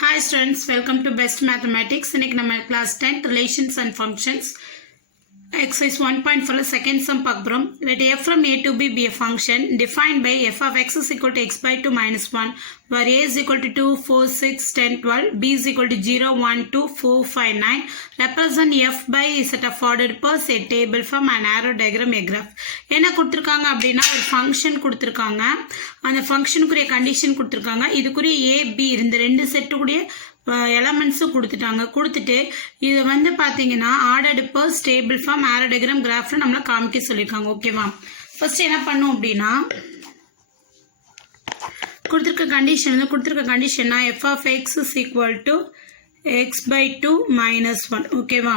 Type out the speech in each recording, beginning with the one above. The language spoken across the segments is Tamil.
Hi students, welcome to Best Mathematics. In class 10 Relations and Functions. Exercise 1.4 second sum pakbrom. Let f from a to b be a function defined by f of x is equal to x by 2 minus 1, where a is equal to 2, 4, 6, 10, 12, b is equal to 0, 1, 2, 4, 5, 9. Represent f by a set of ordered pairs, a table form, an arrow diagram, a graph. என்ன கொடுத்திருக்காங்க அப்படினா ஒரு ஃபங்க்ஷன் கொடுத்திருக்காங்க. அந்த ஃபங்க்ஷனுக்குரிய கண்டிஷன் கொடுத்திருக்காங்க. இதுக்குரிய a b இந்த ரெண்டு செட்டுக்குரிய எலமெண்ட்ஸ் கொடுத்துட்டாங்க. கொடுத்துட்டு இது வந்து பாத்தீங்கன்னா ஆர்டர்டு பர்ஸ் டேபிள் ஃபார்ம் ஆரோ டயகிராம் கிராஃப்ல நம்மள காமிக்க சொல்லிருக்காங்க. ஓகேவா? ஃபர்ஸ்ட் என்ன பண்ணோம் அப்படினா கொடுத்திருக்க கண்டிஷன்னா f of x is equal to x by 2 minus 1. ஓகேவா?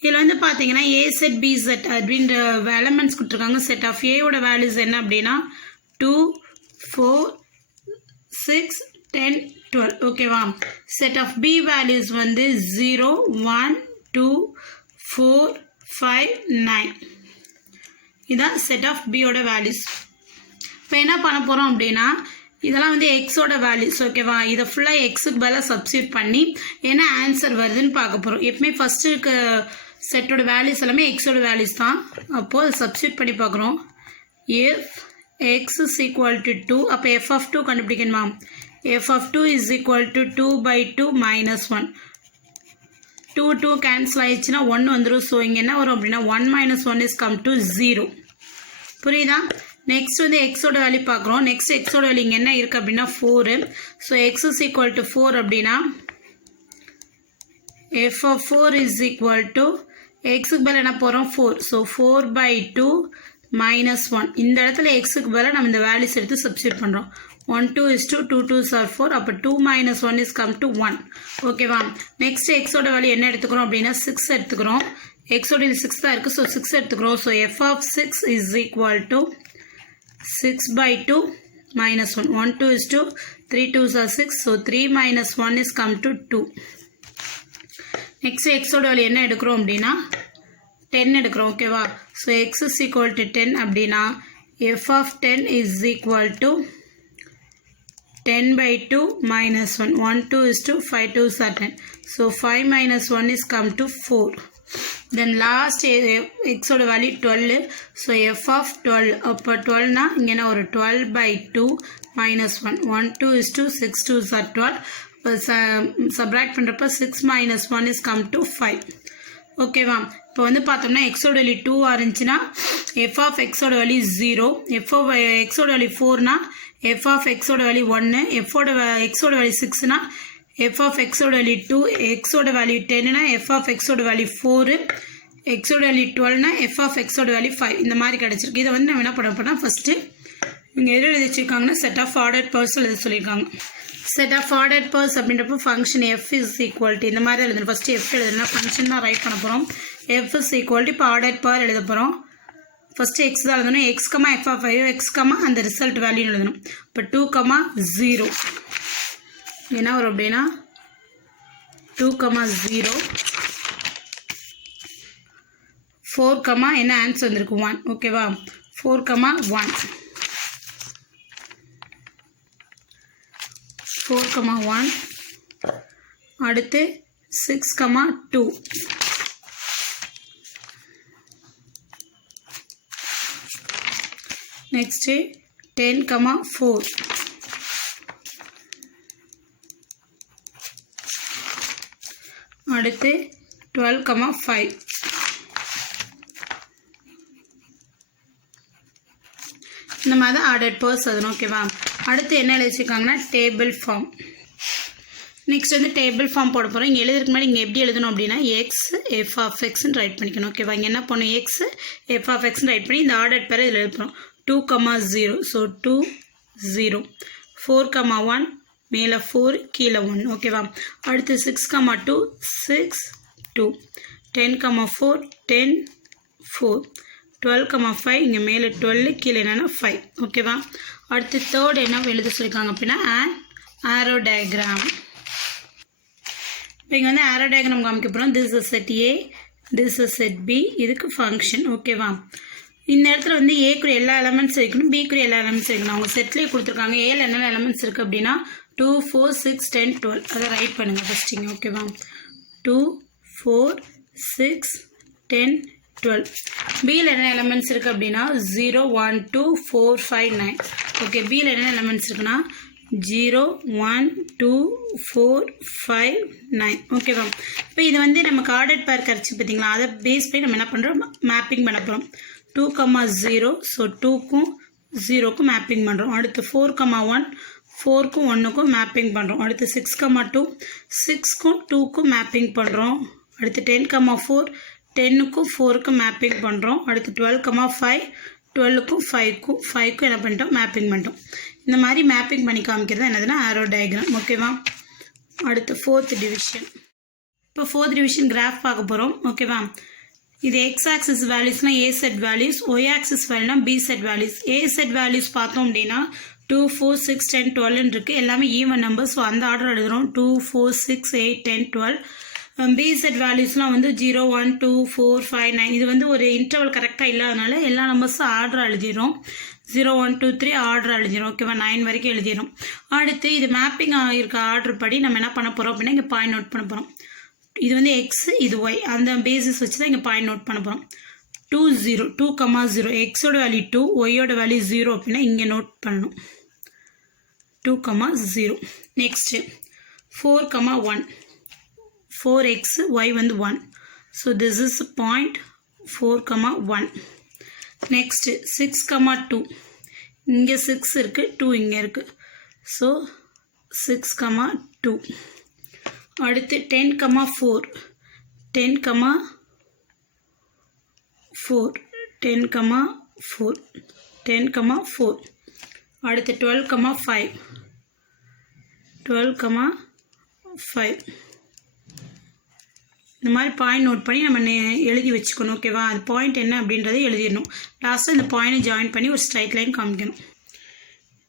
இதுல வந்து பாத்தீங்கன்னா a set b set அப்படின்ற எலிமெண்ட்ஸ் கொடுத்திருக்காங்க. செட் ஆஃப் a ஓட வேல்யூஸ் என்ன அப்படினா 2 4 6 10 12. ஓகேவா? செட் ஆஃப் b வேல்யூஸ் வந்து 0 1 2 4 5 9. இதான் செட் ஆஃப் b ஓட வேல்யூஸ். இப்போ என்ன பண்ண போறோம் அப்படினா இதெல்லாம் வந்து x ஓட வேல்யூஸ். ஓகேவா? இத ஃபுல்லா x க்கு பதிலா சப்ஸ்டிட்யூட் பண்ணி என்ன ஆன்சர் வருதுன்னு பார்க்க போறோம். எப்பவுமே ஃபர்ஸ்ட் இருக்க செட்டோட வேல்யூஸ் எல்லாமே x ஓட வேல்யூஸ் தான். அப்போ சப்ஸ்டிட்யூட் பண்ணி பார்க்கறோம். if x is equal to 2, அப்ப f of 2 கண்டுபிடிக்கணுமா? f of 2 is equal to 2 by 2 minus 1. 2 cancel ஆயிடுச்சுன்னா 1 வந்துரும். ஸோ இங்க என்ன வரும் அப்படின்னா 1 minus 1 is come to 0. புரியுதா? நெக்ஸ்ட் வந்து x ஓட வேல்யூ பார்க்குறோம். நெக்ஸ்ட் x ஓட வேல்யூ இங்க என்ன இருக்கு அப்படின்னா 4. So x is equal to 4 அப்படின்னா f of 4 is equal to x க்கு பதிலா என்ன போறோம் 4. So 4 by 2 minus 1. இந்த இடத்துல x க்கு பதிலா நம்ம இந்த வேல்யூஸ் எடுத்து சப்ஸ்டிட்யூட் பண்றோம். 1 2 is 2, 2 2s are 4. அப்ப 2 minus 1 is come to 1. ஓகேவா? நெக்ஸ்ட் x ஓட வேல்யூ என்ன எடுத்துக்கிறோம் அப்படின்னா 6 எடுத்துக்கிறோம். x ஓட 6 தான் இருக்கு. ஸோ 6 எடுத்துக்கிறோம். So f of 6 is equal to 6 by 2 minus 1. 1 2 is 2, 3 2s are 6. So 3 minus 1 is come to 2. Next x ஓட வேல்யூ என்ன எடுக்கிறோம் அப்படின்னா 10 எடுக்கிறோம். ஓகேவா? So x is equal to 10 அப்படின்னா f of 10 is equal to 10 by 2 minus 1. 1 2 is 2, 5 2s are 10. So 5 minus 1 is come to 4. Then last x ஓட வேல்யூ 12. So f of 12. அப்போ 12 னா இங்க என்ன ஒரு 12 by 2 minus 1. 1 2 is 2, 6 2s are 12. Subtract பண்றப்ப 6 minus 1 is come to 5. ஓகேவா? இப்போ வந்து பார்த்தோம்னா x ஓட வேல்யூ 2 இருந்துச்சுன்னா f of x ஓட வேல்யூ 0. f of x ஓட வேல்யூ 4 னா f of x ஓட வேல்யூ 1. f ஓட x ஓட வேல்யூ 6 னா f of x ஓட வேல்யூ 2. x ஓட வேல்யூ 10 னா f of x ஓட வேல்யூ 4. x ஓட வேல்யூ 12 னா f of x ஓட வேல்யூ 5. இந்த மாதிரி கிடைச்சிருக்கு. இதை வந்து நம்ம என்ன பண்ண போறோம்னா ஃபர்ஸ்ட் இங்க எது எழுதி வச்சிருக்காங்கன்னா செட் ஆஃப் ஆர்டர்ட் பர்ஸ் எழுத சொல்லிருக்காங்க. செட் ஆஃப் ஆர்டர்ட் பர்ஸ் அப்படின்றப்ப function f is equal to இந்த மாதிரி எழுதணும். ஃபர்ஸ்ட் f எழுதணும்னா ஃபங்க்ஷன் தான் ரைட் பண்ண போறோம். f is equal to இப்போ ஆர்டர்ட் பர் எழுத போறோம். ஃபர்ஸ்ட் x தான் எழுதணும். x, f of 5, x, அந்த ரிசல்ட் வேல்யூ எழுதணும். இப்போ 2, 0 என்ன வரும் அப்படின்னா 2, 0 4, என்ன ஆன்சர் வந்திருக்கு 1. ஓகேவா? 4, 1 4, 1 அடுத்து 6, 2 next 10, 4 அடுத்து 12, 5 இந்த மாதிரி ஆர்டர்ட் பர்ஸ் அதணும். ஓகேவா? அடுத்து என்ன எழுதிச்சிருக்காங்கன்னா டேபிள் ஃபார்ம். நெக்ஸ்ட் வந்து டேபிள் ஃபார்ம் போட போகிறோம். இங்கே எழுதுறதுக்கு முன்னாடி இங்கே எப்படி எழுதணும் அப்படின்னா எக்ஸ் எஃப் ஆஃப் எக்ஸ்ன்னு ரைட் பண்ணிக்கணும். ஓகேவா? இங்கே என்ன பண்ணும் எக்ஸ் எஃப் ஆஃப் எக்ஸ்ன்னு ரைட் பண்ணி இந்த ஆர்டர்ட் பேரை இதில் எழுதுறோம். 2, 0. ஸோ 2 0 4, 1 மேலே 4 கீழே 1. ஓகேவா? அடுத்து 6, 2 6 2 10, 4 10 4 12, 5 இங்கே மேலே 12 கீழே என்னன்னா 5. ஓகேவா? அடுத்து தேர்ட் என்ன எழுத சொல்லியிருக்காங்க அப்படின்னா ஆரோ டயக்ராம். இப்போ இங்கே வந்து ஆரோ டயக்ராம் காமிக்க போகிறோம். This is set A, this is set B. இதுக்கு ஃபங்க்ஷன். ஓகேவா? இந்த இடத்துல வந்து ஏக்குரிய எல்லா எலமெண்ட்ஸ் இருக்கணும், பிக்குரிய எல்லா எலமெண்ட்ஸ் இருக்கணும். அவங்க செட்லேயே கொடுத்துருக்காங்க. ஏல என்னென்ன எலமெண்ட்ஸ் இருக்குது அப்படின்னா 2 4 6 10 12 அதை ரைட் பண்ணுங்கள் ஃபஸ்ட்டிங்க ஓகேவா 2 4 6 10 12 பியில் என்ன எலமெண்ட்ஸ் இருக்குது அப்படின்னா 0 1 2 4 5 9 ஓகே பியில் என்ன எலமெண்ட்ஸ் இருக்குன்னா 0 1 2 4 5 9 ஓகேவா இப்போ இது வந்து நமக்கு ஆர்டர் பேர் கிடச்சி பார்த்தீங்களா அதை பேஸ் பண்ணி நம்ம என்ன பண்ணுறோம் மேப்பிங் பண்ண போகிறோம் 2 0 ஸோ 2க்கும் 0க்கும் மேப்பிங் பண்ணுறோம் அடுத்து 4 1 4க்கும் 1க்கும் மேப்பிங் பண்ணுறோம் அடுத்து 6 2 6க்கும் 2க்கும் மேப்பிங் பண்ணுறோம் அடுத்து 10 4 10க்கும் 4க்கும் மேப்பிங் பண்ணுறோம் அடுத்து 12 5 12க்கும் 5க்கும் என்ன பண்ணிட்டோம் மேப்பிங் பண்ணிட்டோம் இந்த மாதிரி மேப்பிங் பண்ணி காமிக்கிறது என்னதுன்னா ஆரோ டயக்ராம் ஓகேவா அடுத்து 4th டிவிஷன் இப்போ 4th டிவிஷன் கிராஃப் பார்க்க போகிறோம் ஓகேவா இது எக்ஸ் ஆக்சிஸ் வேல்யூஸ்னால் A set values y axis வேல்யூனா B set values A set values பார்த்தோம் அப்படின்னா 2 4 6 10 12 இருக்குது எல்லாமே ஈவன் நம்பர் ஸோ அந்த ஆர்டர் எழுதுகிறோம் 2 4 6 8 10 12 பி செட் வேல்யூஸ்லாம் வந்து 0 1 2 4 5 9 இது வந்து ஒரு இன்டர்வல் கரெக்டாக இல்லாதனால எல்லா நம்பர்ஸும் ஆர்டர் எழுதிடும் 0 1 2 3 ஆர்டர் எழுதிடும் ஓகேவா 9 வரைக்கும் எழுதிடும் அடுத்து இது மேப்பிங் ஆகிருக்க ஆர்டர் படி நம்ம என்ன பண்ண போகிறோம் அப்படின்னா இங்கே பாயிண்ட் நோட் பண்ண போகிறோம் இது வந்து எக்ஸ் இது ஒய் அந்த பேசிஸ் வச்சு தான் இங்கே பாயிண்ட் நோட் பண்ண போகிறோம் 2 0 எக்ஸோட வேல்யூ 2 ஒய்யோட வேல்யூ 0 அப்படின்னா இங்கே நோட் பண்ணணும் 2 0 நெக்ஸ்ட்டு 4 1 4x ஒய் வந்து 1 so this is point 4 1 next 6 2 இங்கே 6 இருக்குது 2 இங்கே இருக்குது ஸோ 6 2 அடுத்து 10 4 10 4 10 4 10 4 அடுத்து 12 5 12 5 இந்த மாதிரி பாயிண்ட் நோட் பண்ணி நம்ம எழுதி வச்சுக்கணும் ஓகேவா அது பாயிண்ட் என்ன அப்படின்றத எழுதிடணும் லாஸ்ட்டாக இந்த பாயிண்ட்டை ஜாயின் பண்ணி ஒரு ஸ்ட்ரைட் லைன் காமிக்கணும்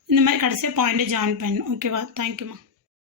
இந்த மாதிரி கடைசியாக பாயிண்ட்டை ஜாயின் பண்ணணும் ஓகேவா தேங்க்யூம்மா